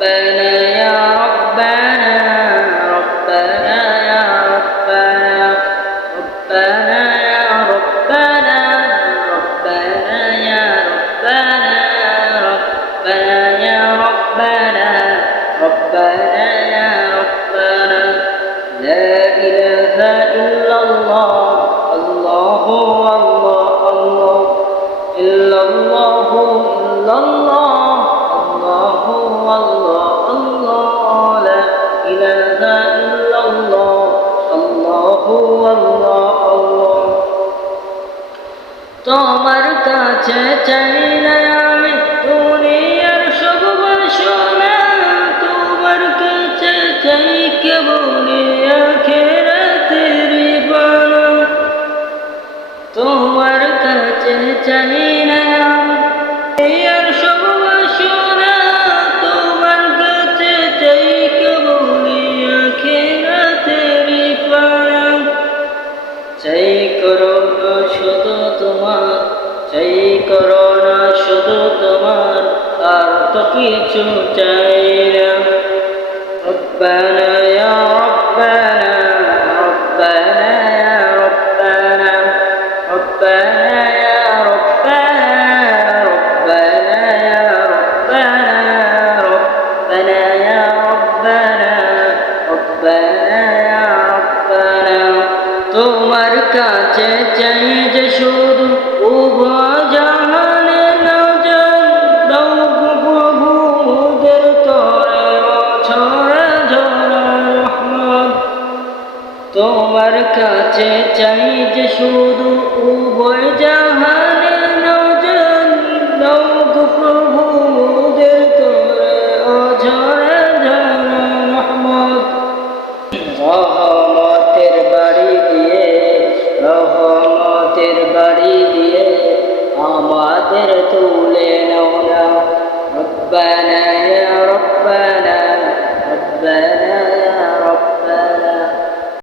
ربنا يا ربنا ربنا يا ربنا ربنا يا ربنا ربنا يا ربنا ربنا يا ربنا ربنا يا ربنا لا إله إلا الله الله الله الله إلا الله إلا الله الله الله الله لا إله إلا الله الله الله الله তোমার কাছে চাই না আমি দুনিয়ার সব বাসনা তোমার কাছে চাই কেবল আখিরাতের পানা তোমার কাছে চাই না আমি দুনিয়ার সব বাসনা তোমার কাছে চাই কেবল আখিরাতের পানা চাই করোনা শুধু তোমার চাই করোনা শুধু তোমার আর তো কিছু চাই না ربنا يا ربنا ربنا يا ربنا ربنا يا ربنا ربنا يا ربنا ربنا يا ربنا ربنا يا ربنا তোমার কাছে চাই যে শুধু উভয় জাহানে নজর দাও প্রভুদের তরে ছড়া ঝরা রহমত তোমার কাছে চাই যে শুধু উভয় জাহানে নজর দাও প্রভুদের তরে ঝরা ঝরা রহমত রহমতের বাড়ি দিয়ে রহমতের বাড়ি দিয়ে আমাদের তুলে নাও না রব্বানা